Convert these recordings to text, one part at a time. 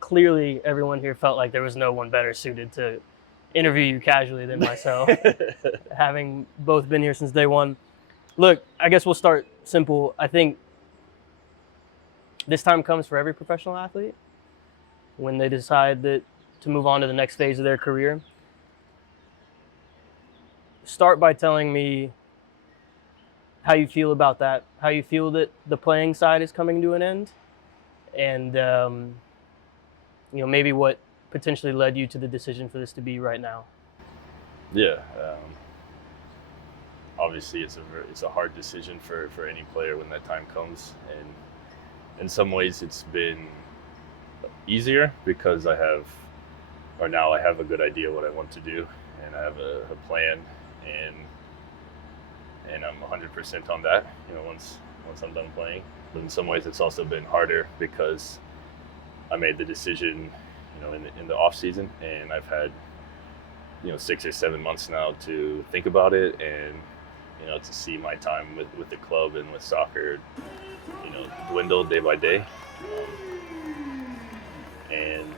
clearly everyone here felt like there was no one better suited to interview you casually than myself, having both been here since day one. Look, I guess we'll start simple. I think this time comes for every professional athlete when they decide that to move on to the next phase of their career. Start by telling me how you feel about that, how you feel that the playing side is coming to an end, and maybe what potentially led you to the decision for this to be right now. Yeah, obviously it's a hard decision for any player when that time comes, and in some ways it's been easier because now I have a good idea what I want to do, and I have a plan, and I'm 100% on that. Once I'm done playing. But in some ways, it's also been harder because I made the decision, in the off season, and I've had 6 or 7 months now to think about it, and to see my time with the club and with soccer, dwindle day by day, and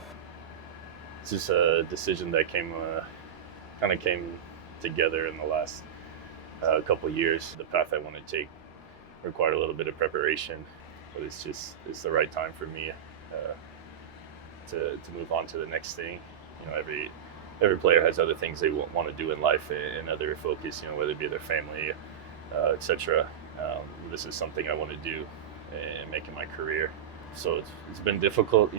it's just a decision that kind of came together in the last couple years. The path I want to take required a little bit of preparation, but it's the right time for me to move on to the next thing. Every player has other things they want to do in life and other focus, whether it be their family, etc. This is something I want to do and make in my career. So it's been difficult,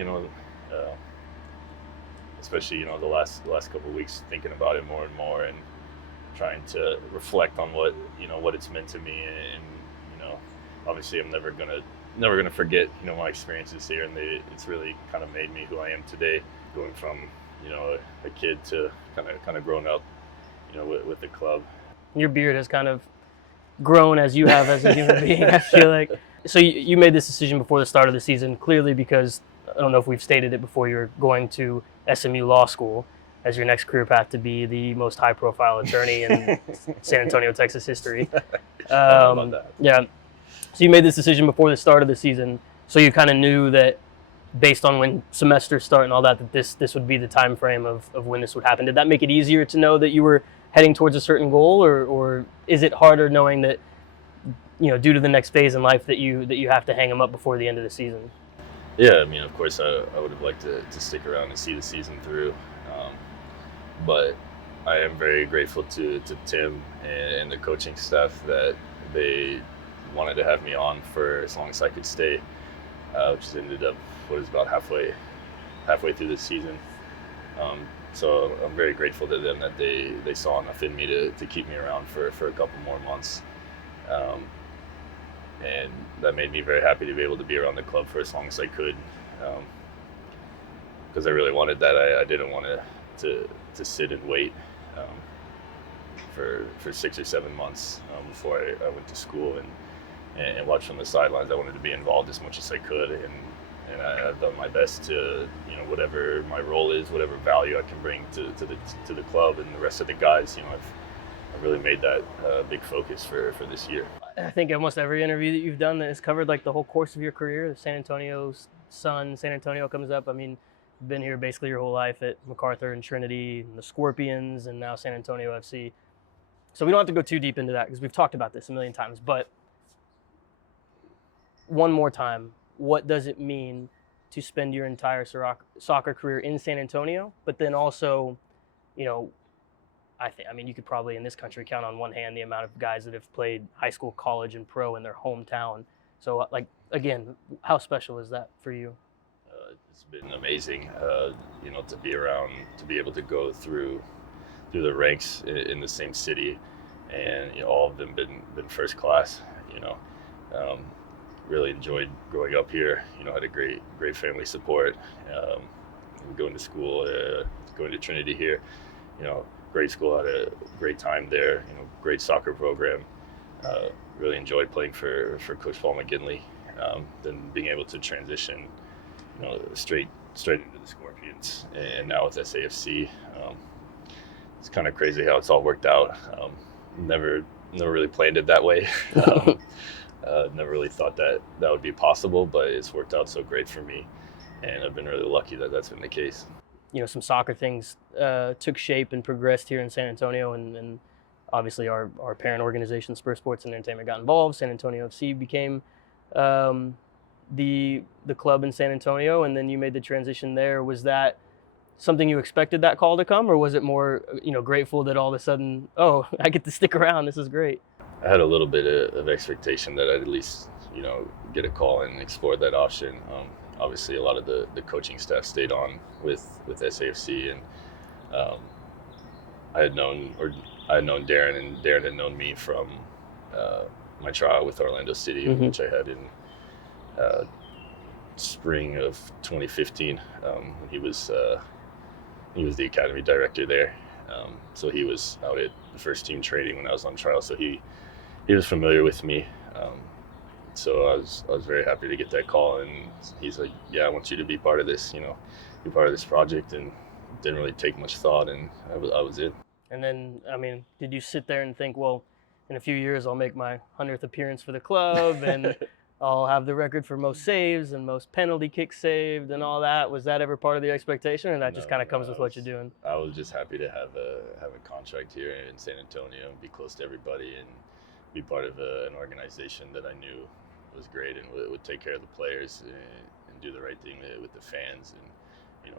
especially the last couple of weeks, thinking about it more and more, and trying to reflect on what it's meant to me, and obviously I'm never gonna forget my experiences here, and it's really kind of made me who I am today, going from a kid to kind of grown up with the club. Your beard has kind of grown as you have as a human being, I feel like. So you made this decision before the start of the season, clearly because, I don't know if we've stated it before, you're going to SMU Law School as your next career path to be the most high-profile attorney in San Antonio, Texas history. I love that. Yeah. So you made this decision before the start of the season, so you kind of knew that based on when semesters start and all that this would be the time frame of when this would happen. Did that make it easier to know that you were heading towards a certain goal, or is it harder knowing that, due to the next phase in life that you have to hang them up before the end of the season? Yeah, of course I would have liked to stick around and see the season through. But I am very grateful to Tim and the coaching staff that they wanted to have me on for as long as I could stay, which has ended up about halfway through the season. So I'm very grateful to them that they saw enough in me to keep me around for a couple more months. And that made me very happy to be able to be around the club for as long as I could, because I really wanted that. I didn't want to sit and wait for 6 or 7 months before I went to school and watch from the sidelines. I wanted to be involved as much as I could, and I've done my best to, whatever my role is, whatever value I can bring to the club and the rest of the guys. I've really made that a big focus for this year. I think almost every interview that you've done that has covered like the whole course of your career, the San Antonio's son, San Antonio comes up. You've been here basically your whole life at MacArthur and Trinity, and the Scorpions, and now San Antonio FC. So we don't have to go too deep into that because we've talked about this a million times. But one more time, what does it mean to spend your entire soccer career in San Antonio, but then also, you could probably in this country count on one hand the amount of guys that have played high school, college, and pro in their hometown. So, again, how special is that for you? It's been amazing, to be around, to be able to go through the ranks in the same city, and all of them been first class. Really enjoyed growing up here. Had a great family support. Going to school, going to Trinity here. Great school. Had a great time there. Great soccer program. Really enjoyed playing for Coach Paul McGinley. Then being able to transition, straight into the Scorpions, and now with SAFC. It's kind of crazy how it's all worked out. Never really planned it that way. Never really thought that would be possible, but it's worked out so great for me. and I've been really lucky that that's been the case. You know, some soccer things took shape and progressed here in San Antonio, and obviously our parent organization, Spurs Sports and Entertainment, got involved. San Antonio FC became the club in San Antonio, and then you made the transition there. Was that something you expected that call to come, or was it more, grateful that all of a sudden, oh, I get to stick around, this is great? I had a little bit of expectation that I'd at least, get a call and explore that option. Obviously, a lot of the coaching staff stayed on with SAFC, and I had known Darren, and Darren had known me from my trial with Orlando City, Mm-hmm. which I had in spring of 2015. He was the academy director there, so he was out at the first team training when I was on trial. So he was familiar with me. So I was very happy to get that call, and he's like, "Yeah, I want you to be part of this. Be part of this project." And didn't really take much thought, and I was in. And then, did you sit there and think, well, in a few years I'll make my 100th appearance for the club, and I'll have the record for most saves and most penalty kicks saved and all that? Was that ever part of the expectation, or that just kind of comes with what you're doing? I was just happy to have a contract here in San Antonio, and be close to everybody, and be part of an organization that I knew was great and would take care of the players and do the right thing with the fans, and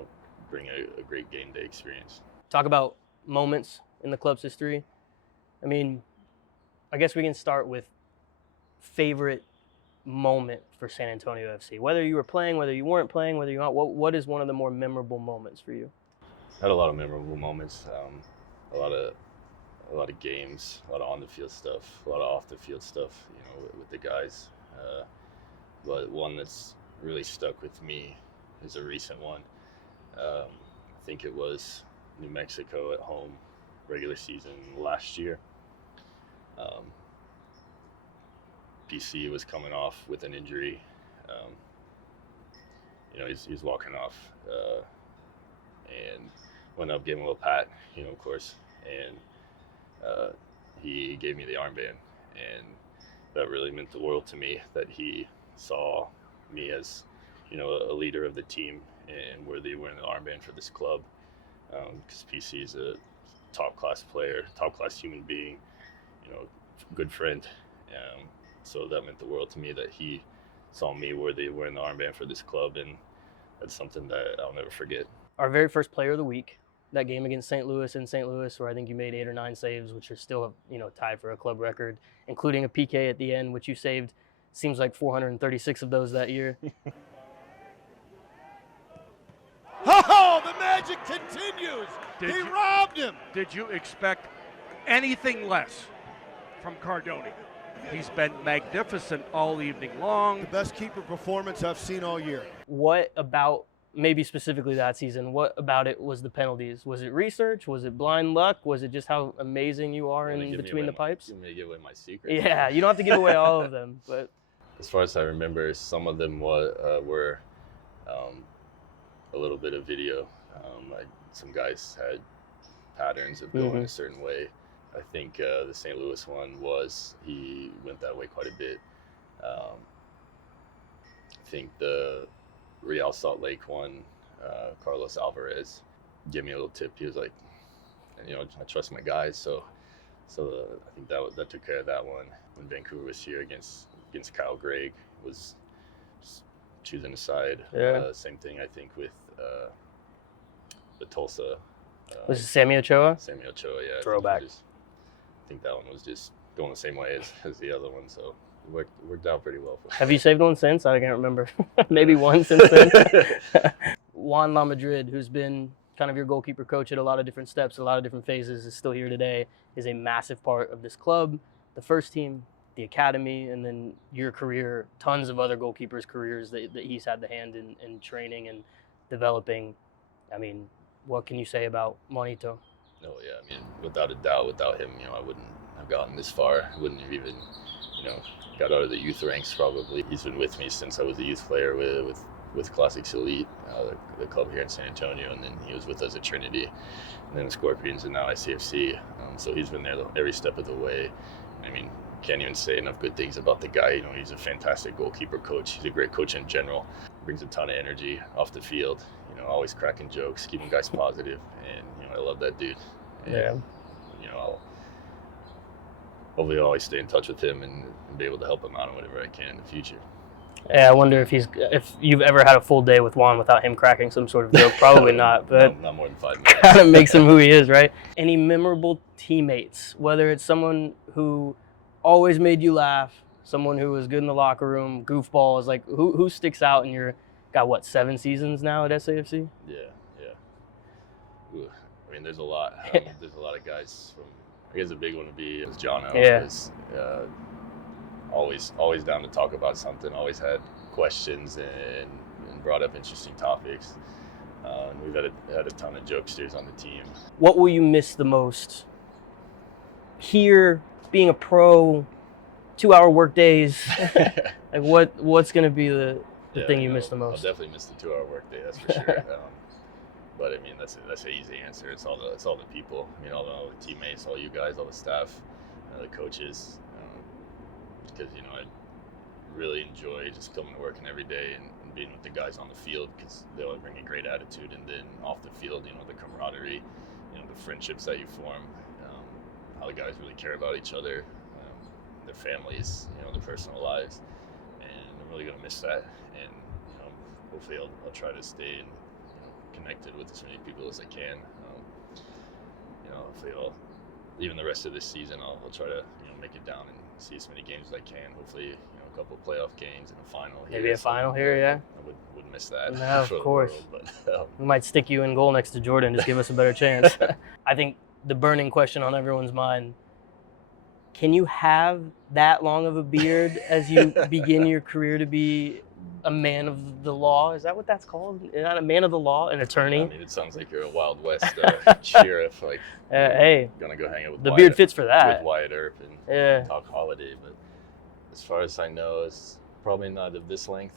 bring a great game day experience. Talk about moments in the club's history. I guess we can start with favorite moment for San Antonio FC. Whether you were playing, whether you weren't playing, whether you're not, what is one of the more memorable moments for you? I had a lot of memorable moments. A lot of games, a lot of on the field stuff, a lot of off the field stuff. With the guys. But one that's really stuck with me is a recent one. I think it was New Mexico at home, regular season last year. PC was coming off with an injury. He's walking off, and went up, gave him a little pat, of course, and he gave me the armband, and that really meant the world to me, that he saw me as, a leader of the team and worthy of wearing the armband for this club. Because PC is a top-class player, top-class human being, good friend. So that meant the world to me, that he saw me worthy of wearing the armband for this club, and that's something that I'll never forget. Our very first player of the week, that game against St. Louis in St. Louis, where I think you made 8 or 9 saves, which are still, tied for a club record, including a PK at the end, which you saved, seems like 436 of those that year. Oh, the magic continues. He robbed him. Did you expect anything less from Cardone? He's been magnificent all evening long. The best keeper performance I've seen all year. What about, maybe specifically that season, what about it was the penalties? Was it research? Was it blind luck? Was it just how amazing you are in between the pipes? You want me to give away my secret? Yeah, you don't have to give away all of them, but as far as I remember, some of them were a little bit of video. Some guys had patterns of going a certain way. I think the St. Louis one he went that way quite a bit. I think the Real Salt Lake one, Carlos Alvarez gave me a little tip. He was like, I trust my guys, so I think that took care of that one. When Vancouver was here against Kyle Gregg, was just choosing a side. Yeah. Same thing I think with the Tulsa. was it Sammy Ochoa? Sammy Ochoa, yeah. Throwback. I think that one was just going the same way as the other one, so it worked out pretty well for me. Have you saved one since? I can't remember. Maybe one since then. Juan La Madrid, who's been kind of your goalkeeper coach at a lot of different steps, a lot of different phases, is still here today, is a massive part of this club, the first team, the academy, and then your career, tons of other goalkeepers' careers that he's had the hand in training and developing. What can you say about Juanito? No, yeah, without a doubt, without him, I wouldn't have gotten this far. I wouldn't have even, got out of the youth ranks probably. He's been with me since I was a youth player with Classics Elite, the club here in San Antonio, and then he was with us at Trinity, and then the Scorpions, and now ICFC. So he's been there every step of the way. Can't even say enough good things about the guy. He's a fantastic goalkeeper coach. He's a great coach in general. brings a ton of energy off the field. Always cracking jokes, keeping guys positive, and I love that dude. And, Yeah. hopefully I'll always stay in touch with him and be able to help him out in whatever I can in the future. Yeah, I wonder if you've ever had a full day with Juan without him cracking some sort of joke. Probably not, but not more than 5 minutes. kind of makes him who he is, right? Any memorable teammates, whether it's someone who always made you laugh, someone who was good in the locker room, goofballs, like who sticks out in your, got 7 seasons now at SAFC? Yeah. Ooh, I mean, there's a lot. There's a lot of guys from. I guess a big one would be Jono. Yeah. Always down to talk about something. Always had questions and brought up interesting topics. And we've had a ton of jokesters on the team. What will you miss the most? Here, being a pro, 2-hour work days. Like what's gonna be the thing you miss the most? I'll definitely miss the 2-hour work day. That's for sure. But I mean, that's an easy answer. It's all the people. All the teammates, all you guys, all the staff, the coaches. Because I really enjoy just coming to work every day and being with the guys on the field, because they always bring a great attitude, and then off the field, the camaraderie, the friendships that you form, how the guys really care about each other, their families, their personal lives, and I'm really gonna miss that. And hopefully I'll try to stay connected with as many people as I can. Hopefully even the rest of this season, I'll try to make it down and see as many games as I can. Hopefully, a couple of playoff games and a final here. Maybe a final here, yeah. I would miss that. No, of course. World, but, we might stick you in goal next to Jordan, just give us a better chance. I think the burning question on everyone's mind: can you have that long of a beard as you begin your career to be a man of the law? Is that what that's called? Not a man of the law, an attorney? I mean, it sounds like you're a Wild West sheriff. Like, hey, gonna go hang out with the beard fits for that. With Wyatt Earp and talk holiday. But as far as I know, it's probably not of this length.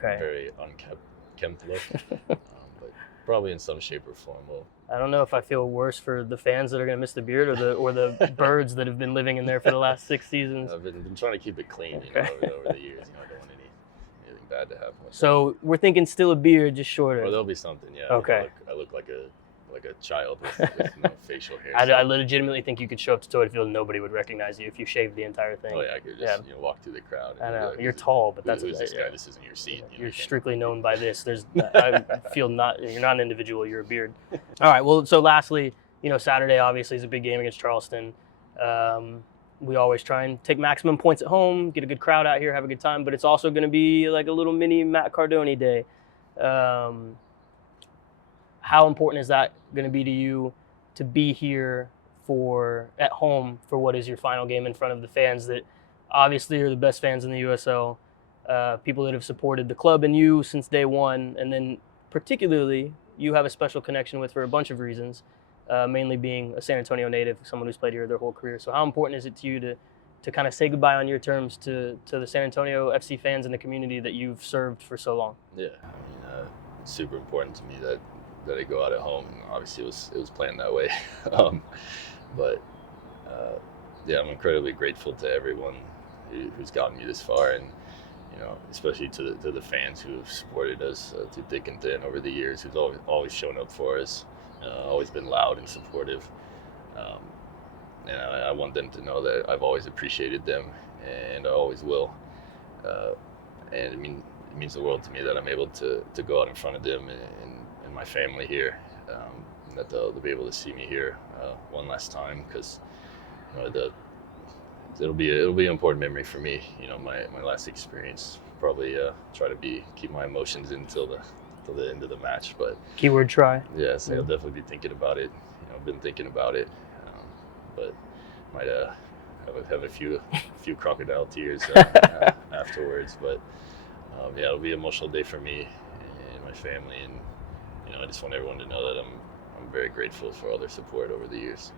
Very unkempt look. But probably in some shape or form. I don't know if I feel worse for the fans that are gonna miss the beard or the birds that have been living in there for the last 6 seasons. I've been trying to keep it clean, over the years. I don't want anything bad to happen with So we're thinking still a beard, just shorter. Well, there'll be something, yeah. Okay. I look like a child with no facial hair. I legitimately think you could show up to Toyota Field and nobody would recognize you if you shaved the entire thing. Oh yeah, I could just walk through the crowd. I know like, you're tall, but that's who's this guy? This isn't your seat. You're strictly known by this. I feel you're not an individual. You're a beard. All right. Well, so lastly, Saturday obviously is a big game against Charleston. We always try and take maximum points at home, get a good crowd out here, have a good time. But it's also going to be like a little mini Matt Cardone day. How important is that going to be to you to be here at home for what is your final game in front of the fans that obviously are the best fans in the USL, people that have supported the club and you since day one, and then particularly you have a special connection with for a bunch of reasons, mainly being a San Antonio native, someone who's played here their whole career. So how important is it to you to kind of say goodbye on your terms to the San Antonio FC fans and the community that you've served for so long? Yeah, I mean, it's super important to me that I go out at home, and obviously it was planned that way. But I'm incredibly grateful to everyone who's gotten me this far, and especially to the fans who have supported us through thick and thin over the years, who've always shown up for us, always been loud and supportive. And I want them to know that I've always appreciated them, and I always will. And it means the world to me that I'm able to go out in front of them and my family here, that they'll be able to see me here one last time, because it'll be an important memory for me. My last experience. Probably try to keep my emotions until the end of the match. But keyword try. Yeah, so I'll definitely be thinking about it. I've been thinking about it, but might have a few crocodile tears afterwards. But it'll be an emotional day for me and my family, and I just want everyone to know that I'm very grateful for all their support over the years.